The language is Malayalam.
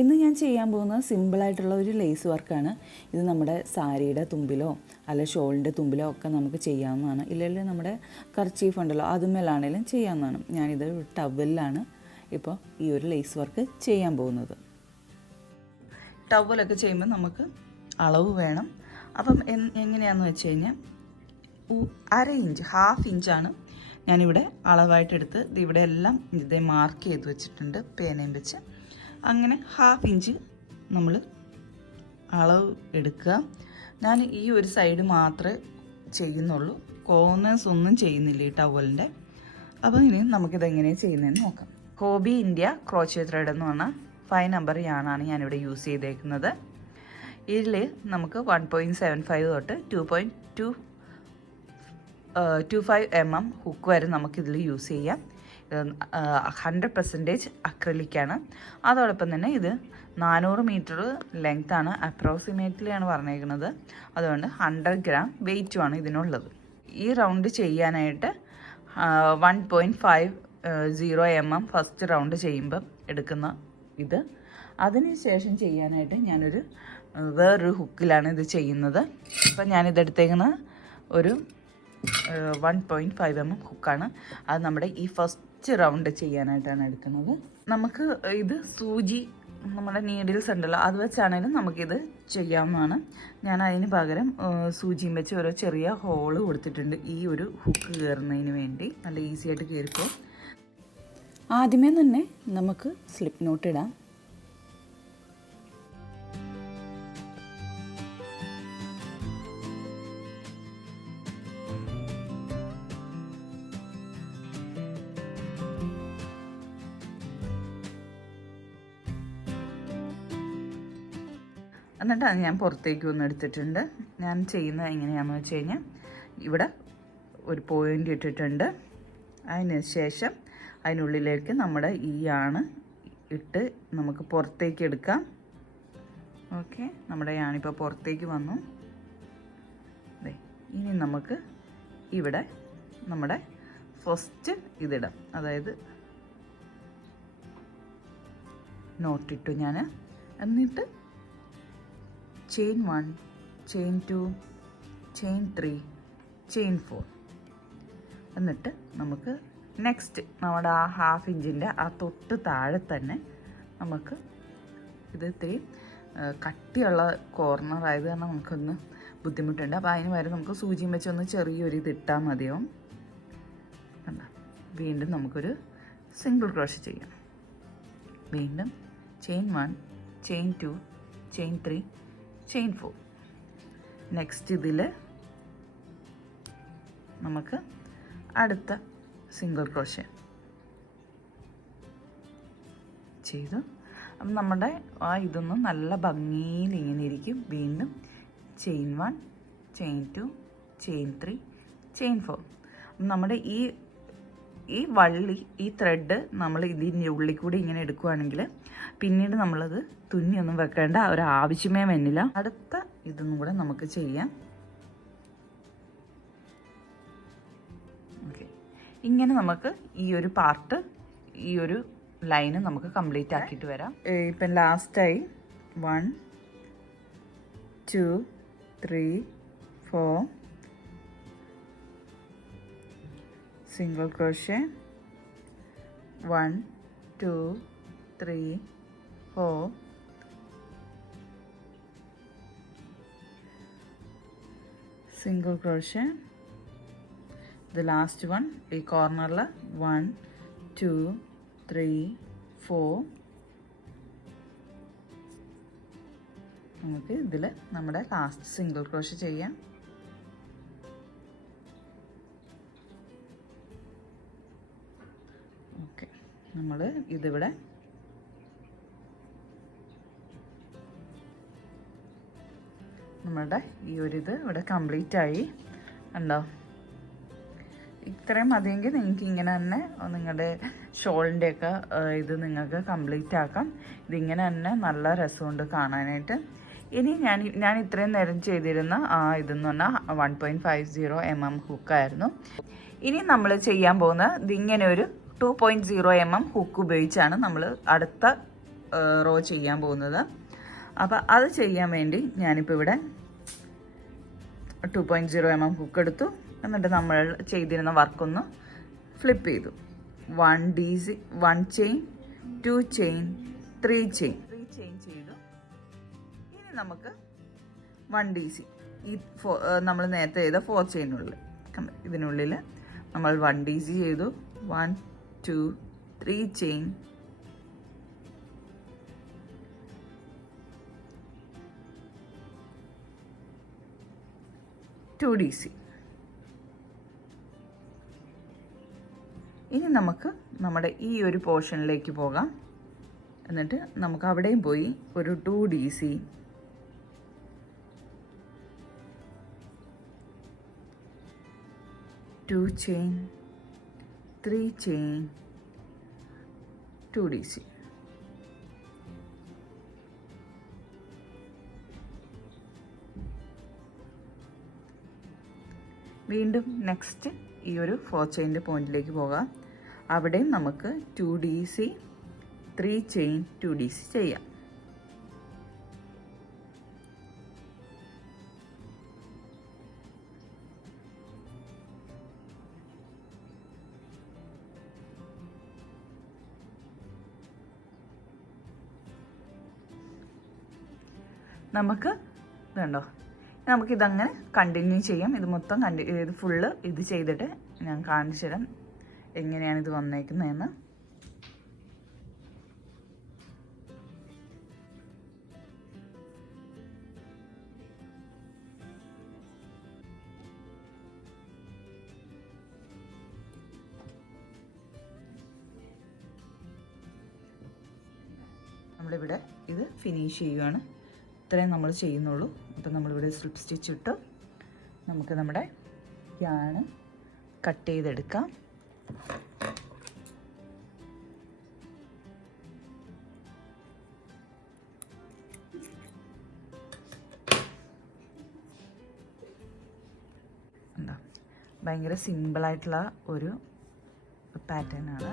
ഇന്ന് ഞാൻ ചെയ്യാൻ പോകുന്നത് സിമ്പിളായിട്ടുള്ള ഒരു ലേസ് വർക്കാണ്. ഇത് നമ്മുടെ സാരിയുടെ തുമ്പിലോ അല്ല ഷോളിൻ്റെ തുമ്പിലോ ഒക്കെ നമുക്ക് ചെയ്യാവുന്നതാണ്. ഇല്ലെങ്കിൽ നമ്മുടെ കർച്ചീഫ് ഉണ്ടല്ലോ അതുമേലാണെങ്കിലും ചെയ്യാവുന്നതാണ്. ഞാനിത് ടവലിലാണ് ഇപ്പോൾ ഈ ഒരു ലേസ് വർക്ക് ചെയ്യാൻ പോകുന്നത്. ടവലൊക്കെ ചെയ്യുമ്പോൾ നമുക്ക് അളവ് വേണം. അപ്പം എങ്ങനെയാണെന്ന് വെച്ച് കഴിഞ്ഞാൽ 1/2 ഇഞ്ച്, 1/2 ഇഞ്ചാണ് ഞാനിവിടെ അളവായിട്ടെടുത്ത് ഇവിടെ എല്ലാം ഇതേ മാർക്ക് ചെയ്ത് വെച്ചിട്ടുണ്ട് പേനയും വെച്ച്. അങ്ങനെ 1/2 ഇഞ്ച് നമ്മൾ അളവ് എടുക്കുക. ഞാൻ ഈ ഒരു സൈഡ് മാത്രമേ ചെയ്യുന്നുള്ളൂ, കോർണേഴ്സ് ഒന്നും ചെയ്യുന്നില്ല ഈ ടവലിൻ്റെ. അപ്പോൾ ഇനി നമുക്കിതെങ്ങനെയാണ് ചെയ്യുന്നതെന്ന് നോക്കാം. ഹോബി ഇന്ത്യ ക്രോച്ചേ ത്രെഡ് എന്ന് പറഞ്ഞാൽ 5 നമ്പർ യാണാണ് ഞാനിവിടെ യൂസ് ചെയ്തേക്കുന്നത്. ഇതിൽ നമുക്ക് 1.75 തൊട്ട് 2.25 mm ഹുക്ക് വരെ നമുക്കിതിൽ യൂസ് ചെയ്യാം. 100% അക്രലിക്കാണ്. അതോടൊപ്പം തന്നെ ഇത് 400 മീറ്റർ ലെങ്ത്താണ്, അപ്രോക്സിമേറ്റ്ലി ആണ് പറഞ്ഞേക്കുന്നത്. അതുകൊണ്ട് 100 ഗ്രാം വെയിറ്റുമാണ് ഇതിനുള്ളത്. ഈ റൗണ്ട് ചെയ്യാനായിട്ട് 1.50 mm ഫസ്റ്റ് റൗണ്ട് ചെയ്യുമ്പം എടുക്കുന്ന ഇത്. അതിനുശേഷം ചെയ്യാനായിട്ട് ഞാനൊരു വേറൊരു ഹുക്കിലാണ് ഇത് ചെയ്യുന്നത്. അപ്പം ഞാനിതെടുത്തേക്കുന്ന ഒരു 1.5 mm ഹുക്കാണ്. അത് നമ്മുടെ ഈ ഫസ്റ്റ് റൗണ്ട് ചെയ്യാനായിട്ടാണ് എടുക്കുന്നത്. നമുക്ക് ഇത് സൂചി, നമ്മുടെ നീഡിൽസ് ഉണ്ടല്ലോ, അത് വെച്ചാണെങ്കിലും നമുക്കിത് ചെയ്യാവുന്നതാണ്. ഞാൻ അതിന് പകരം സൂചിയും വെച്ച് ഓരോ ചെറിയ ഹോള് കൊടുത്തിട്ടുണ്ട് ഈ ഒരു ഹുക്ക് കയറുന്നതിന് വേണ്ടി. നല്ല ഈസി ആയിട്ട് കയറിപ്പോൾ. ആദ്യമേ തന്നെ നമുക്ക് സ്ലിപ്പ് നോട്ട് ഇടാം. എന്നിട്ടാണ് ഞാൻ പുറത്തേക്ക് വന്ന് എടുത്തിട്ടുണ്ട്. ഞാൻ ചെയ്യുന്നത് എങ്ങനെയാണെന്ന് വെച്ച് കഴിഞ്ഞാൽ ഇവിടെ ഒരു പോയിൻ്റ് ഇട്ടിട്ടുണ്ട്. അതിന് ശേഷം അതിനുള്ളിലേക്ക് നമ്മുടെ ഈ യാണ് ഇട്ട് നമുക്ക് പുറത്തേക്ക് എടുക്കാം. ഓക്കെ, നമ്മുടെ യാണിപ്പോൾ പുറത്തേക്ക് വന്നു. ഇനി നമുക്ക് ഇവിടെ നമ്മുടെ ഫസ്റ്റ് ഇതിടാം. അതായത് നോട്ടിട്ടു ഞാൻ. എന്നിട്ട് ചെയിൻ 1, ചെയിൻ 2, ചെയിൻ 3, ചെയിൻ 4. എന്നിട്ട് നമുക്ക് നെക്സ്റ്റ് നമ്മുടെ ആ 1/2 ഇഞ്ചിൻ്റെ ആ തൊട്ട് താഴെ തന്നെ നമുക്ക് ഇത് ഇത്തിരി കട്ടിയുള്ള കോർണർ ആയത് കാരണം നമുക്കൊന്ന് ബുദ്ധിമുട്ടുണ്ട്. അപ്പോൾ അതിന് വരെ നമുക്ക് സൂചിയും വെച്ച് ഒന്ന് ചെറിയൊരു ഇത് ഇട്ടാൽ മതിയാവും. വീണ്ടും നമുക്കൊരു സിംഗിൾ ക്രോഷേ ചെയ്യാം. വീണ്ടും chain 1, chain 2, chain 3, chain 4. Next ഇതിൽ നമുക്ക് അടുത്ത സിംഗിൾ ക്രോഷേ ചെയ്തു. അപ്പം നമ്മുടെ ആ ഇതൊന്നും നല്ല ഭംഗിയിൽ ഇങ്ങനെ ഇരിക്കും. വീണ്ടും ചെയിൻ 1, ചെയിൻ 2, ചെയിൻ 3, ചെയിൻ 4. നമ്മുടെ ഈ വള്ളി, ഈ ത്രെഡ് നമ്മൾ ഇതിൻ്റെ ഉള്ളിൽ കൂടി ഇങ്ങനെ എടുക്കുകയാണെങ്കിൽ പിന്നീട് നമ്മളത് തുന്നിയൊന്നും വെക്കേണ്ട ഒരു ആവശ്യമേ വന്നില്ല. അടുത്ത ഇതൊന്നും കൂടെ നമുക്ക് ചെയ്യാം. ഓക്കെ, ഇങ്ങനെ നമുക്ക് ഈ ഒരു പാർട്ട്, ഈ ഒരു ലൈന് നമുക്ക് കംപ്ലീറ്റ് ആക്കിയിട്ട് വരാം. ഇപ്പം ലാസ്റ്റായി 1, 2, 3, 4 സിംഗിൾ ക്രോഷേ, 1, 2, 3, 4 സിംഗിൾ ക്രോഷേ. ഇത് ലാസ്റ്റ് വൺ ഈ കോർണറിൽ 1, 2, 3, 4. നമുക്ക് ഇതിൽ നമ്മുടെ ലാസ്റ്റ് സിംഗിൾ ക്രോഷേ ചെയ്യാം. ഓക്കെ, നമ്മൾ ഇതിവിടെ നമ്മളുടെ ഈ ഒരു ഇത് ഇവിടെ കംപ്ലീറ്റ് ആയി. ഉണ്ടോ? ഇത്രയും മതിയെങ്കിൽ നിങ്ങൾക്ക് ഇങ്ങനെ തന്നെ നിങ്ങളുടെ ഷോളിൻ്റെയൊക്കെ ഇത് നിങ്ങൾക്ക് കംപ്ലീറ്റ് ആക്കാം. ഇതിങ്ങനെ തന്നെ നല്ല രസമുണ്ട് കാണാനായിട്ട്. ഇനി ഞാൻ ഇത്രയും നേരം ചെയ്തിരുന്ന ഇതെന്ന് പറഞ്ഞാൽ 1.50 mm ഹുക്കായിരുന്നു. ഇനി നമ്മൾ ചെയ്യാൻ പോകുന്നത് ഇതിങ്ങനെ ഒരു 2.0 mm ഹുക്ക് ഉപയോഗിച്ചാണ് നമ്മൾ അടുത്ത റോ ചെയ്യാൻ പോകുന്നത്. അപ്പോൾ അത് ചെയ്യാൻ വേണ്ടി ഞാനിപ്പോൾ ഇവിടെ 2.0 mm ഹുക്ക് എടുത്തു. എന്നിട്ട് നമ്മൾ ചെയ്തിരുന്ന വർക്കൊന്ന് ഫ്ലിപ്പ് ചെയ്തു. 1 ചെയിൻ, 2 ചെയിൻ, 3 ചെയിൻ ചെയ്തു. ഇനി നമുക്ക് 1 DC ഈ നമ്മൾ നേരത്തെ ചെയ്ത 4 ചെയിനുള്ളിൽ ഇതിനുള്ളിൽ നമ്മൾ 1 DC ചെയ്തു. 1 2 3 ചെയിൻ, 2 DC. ഇനി നമുക്ക് നമ്മുടെ ഈ ഒരു പോർഷനിലേക്ക് പോകാം. എന്നിട്ട് നമുക്ക് അവിടെയും പോയി ഒരു 2 DC, 2 ചെയിൻ, 3 ചെയിൻ, 2 DC. വീണ്ടും നെക്സ്റ്റ് ഈ ഒരു 4 ചെയിൻ്റെ പോയിന്റിലേക്ക് പോകാം. അവിടെയും നമുക്ക് 2 DC, 3 ചെയിൻ, 2 DC ചെയ്യാം. നമുക്ക് ഇതുണ്ടോ, നമുക്കിതങ്ങനെ കണ്ടിന്യൂ ചെയ്യാം. ഇത് മൊത്തം ഇത് ഫുള്ള് ഇത് ചെയ്തിട്ട് ഞാൻ കാണിച്ചു തരാം എങ്ങനെയാണ് ഇത് വന്നേക്കുന്നതെന്ന്. നമ്മളിവിടെ ഇത് ഫിനിഷ് ചെയ്യുകയാണ്. ഇത്രയും നമ്മൾ ചെയ്യുന്നുള്ളൂ. അപ്പം നമ്മളിവിടെ സ്ലിപ്പ് സ്റ്റിച്ച് ഇട്ട് നമുക്ക് നമ്മുടെ യാണ് കട്ട് ചെയ്തെടുക്കാം. എന്താ ഭയങ്കര സിമ്പിളായിട്ടുള്ള ഒരു പാറ്റേൺ ആണ്.